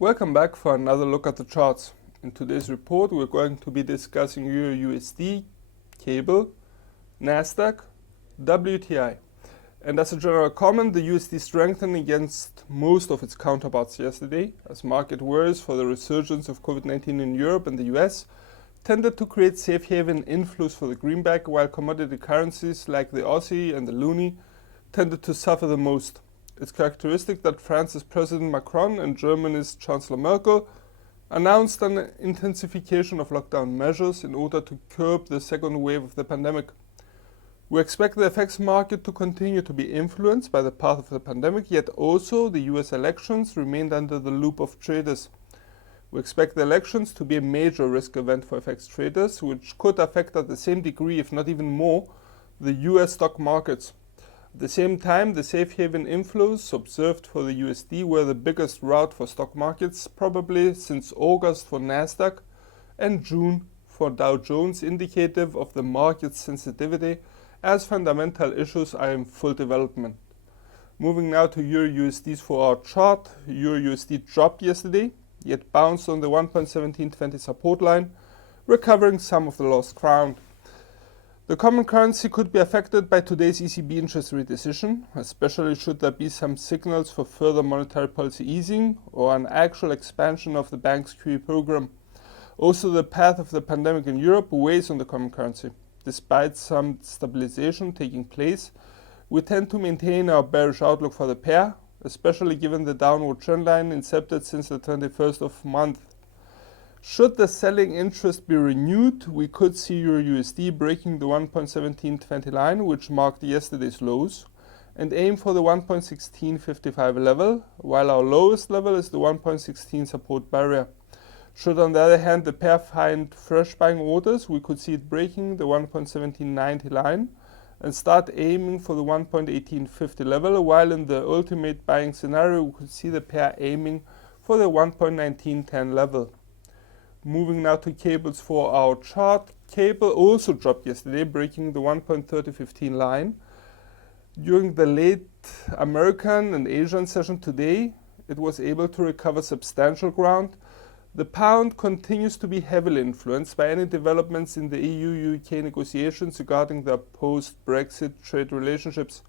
Welcome back for another look at the charts. In today's report we're going to be discussing EURUSD, cable, NASDAQ, WTI. And as a general comment, the USD strengthened against most of its counterparts yesterday, as market worries for the resurgence of COVID-19 in Europe and the US tended to create safe haven inflows for the greenback, while commodity currencies like the Aussie and the loonie tended to suffer the most. It's characteristic that France's President Macron and Germany's Chancellor Merkel announced an intensification of lockdown measures in order to curb the second wave of the pandemic. We expect the FX market to continue to be influenced by the path of the pandemic, yet also the US elections remained under the loupe of traders. We expect the elections to be a major risk event for FX traders, which could affect at the same degree, if not even more, the US stock markets. At the same time, the safe haven inflows observed for the USD were the biggest rout for stock markets, probably since August for NASDAQ and June for Dow Jones, indicative of the market's sensitivity as fundamental issues are in full development. Moving now to EURUSDs for our chart. EURUSD dropped yesterday, yet bounced on the 1.1720 support line, recovering some of the lost ground. The common currency could be affected by today's ECB interest rate decision, especially should there be some signals for further monetary policy easing or an actual expansion of the bank's QE program. Also, the path of the pandemic in Europe weighs on the common currency. Despite some stabilization taking place, we tend to maintain our bearish outlook for the pair, especially given the downward trend line incepted since the 21st of month. Should the selling interest be renewed, we could see EURUSD breaking the 1.1720 line, which marked yesterday's lows, and aim for the 1.1655 level, while our lowest level is the 1.16 support barrier. Should, on the other hand, the pair find fresh buying orders, we could see it breaking the 1.1790 line and start aiming for the 1.1850 level, while in the ultimate buying scenario, we could see the pair aiming for the 1.1910 level. Moving now to cables for our chart. Cable also dropped yesterday, breaking the 1.3015 line. During the late American and Asian session today, it was able to recover substantial ground. The pound continues to be heavily influenced by any developments in the EU-UK negotiations regarding their post-Brexit trade relationships.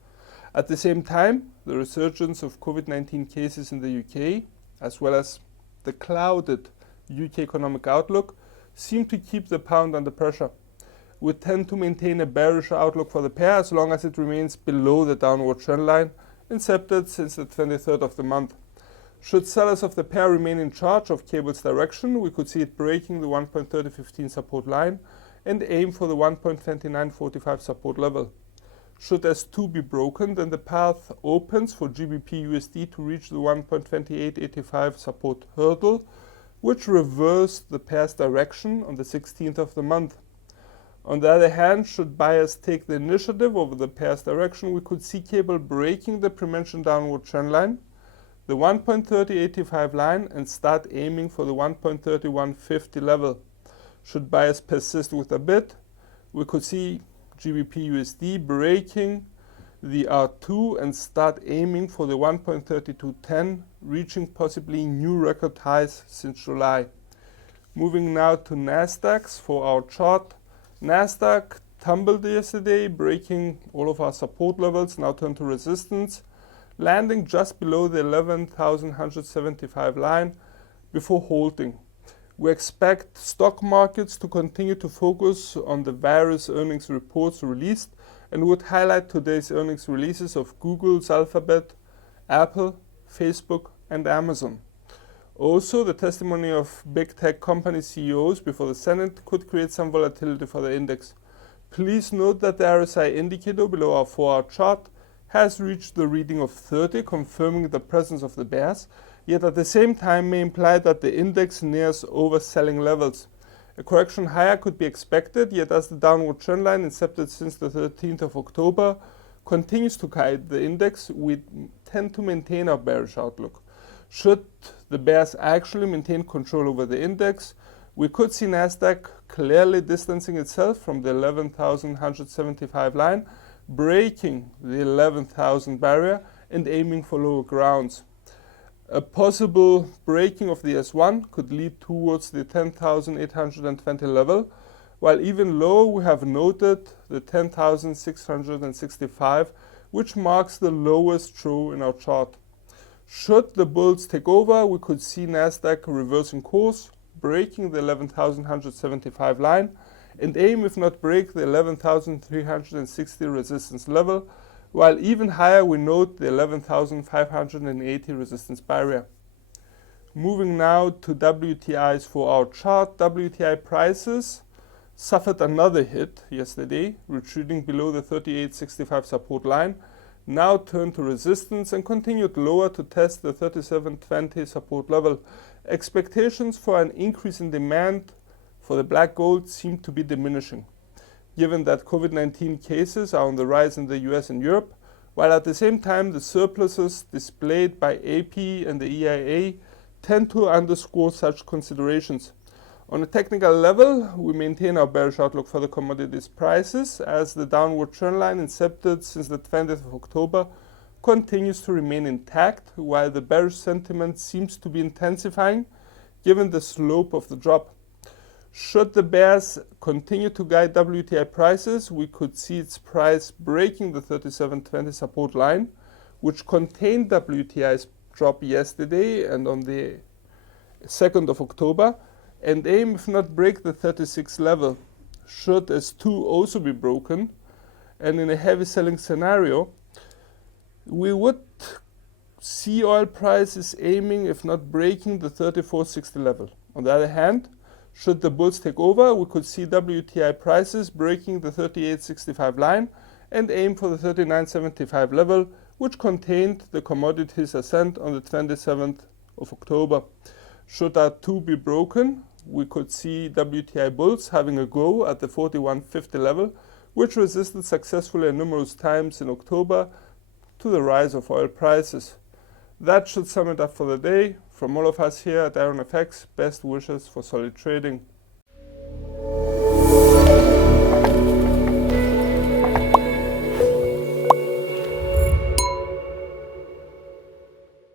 At the same time, the resurgence of COVID-19 cases in the UK, as well as the clouded UK economic outlook, seem to keep the pound under pressure. We tend to maintain a bearish outlook for the pair as long as it remains below the downward trend line, incepted since the 23rd of the month. Should sellers of the pair remain in charge of cable's direction, we could see it breaking the 1.3015 support line and aim for the 1.2945 support level. Should S2 be broken, then the path opens for GBPUSD to reach the 1.2885 support hurdle, which reversed the pair's direction on the 16th of the month. On the other hand, should buyers take the initiative over the pair's direction, we could see cable breaking the pre-mentioned downward trend line, the 1.3085 line, and start aiming for the 1.3150 level. Should buyers persist with a bid, we could see GBPUSD breaking the R2 and start aiming for the 1.3210, reaching possibly new record highs since July. Moving now to NASDAQs for our chart. NASDAQ tumbled yesterday, breaking all of our support levels, now turned to resistance, landing just below the 11,175 line before halting. We expect stock markets to continue to focus on the various earnings reports released, and would highlight today's earnings releases of Google's Alphabet, Apple, Facebook, and Amazon. Also, the testimony of big tech company CEOs before the Senate could create some volatility for the index. Please note that the RSI indicator below our 4-hour chart has reached the reading of 30, confirming the presence of the bears, yet at the same time may imply that the index nears overselling levels. A correction higher could be expected, yet as the downward trend line incepted since the 13th of October continues to guide the index, we tend to maintain our bearish outlook. Should the bears actually maintain control over the index, we could see NASDAQ clearly distancing itself from the 11,175 line, breaking the 11,000 barrier and aiming for lower grounds. A possible breaking of the S1 could lead towards the 10,820 level, while even lower we have noted the 10,665, which marks the lowest row in our chart. Should the bulls take over, we could see NASDAQ reversing course, breaking the 11,175 line, and aim, if not break, the 11,360 resistance level, while even higher we note the 11,580 resistance barrier. Moving now to WTIs for our chart, WTI prices suffered another hit yesterday, retreating below the 38.65 support line, now turned to resistance and continued lower to test the 37.20 support level. Expectations for an increase in demand for the black gold seem to be diminishing, given that COVID-19 cases are on the rise in the US and Europe, while at the same time the surpluses displayed by AP and the EIA tend to underscore such considerations. On a technical level, we maintain our bearish outlook for the commodities prices as the downward trend line incepted since the 20th of October continues to remain intact, while the bearish sentiment seems to be intensifying given the slope of the drop. Should the bears continue to guide WTI prices, we could see its price breaking the 37.20 support line, which contained WTI's drop yesterday and on the 2nd of October, and aim, if not break, the 36 level. Should S2 also be broken, and in a heavy selling scenario, we would see oil prices aiming, if not breaking, the 34.60 level. On the other hand, should the bulls take over, we could see WTI prices breaking the 38.65 line and aim for the 39.75 level, which contained the commodities ascent on the 27th of October. Should that too be broken, we could see WTI bulls having a go at the 41.50 level, which resisted successfully numerous times in October to the rise of oil prices. That should sum it up for the day. From all of us here at IronFX, best wishes for solid trading.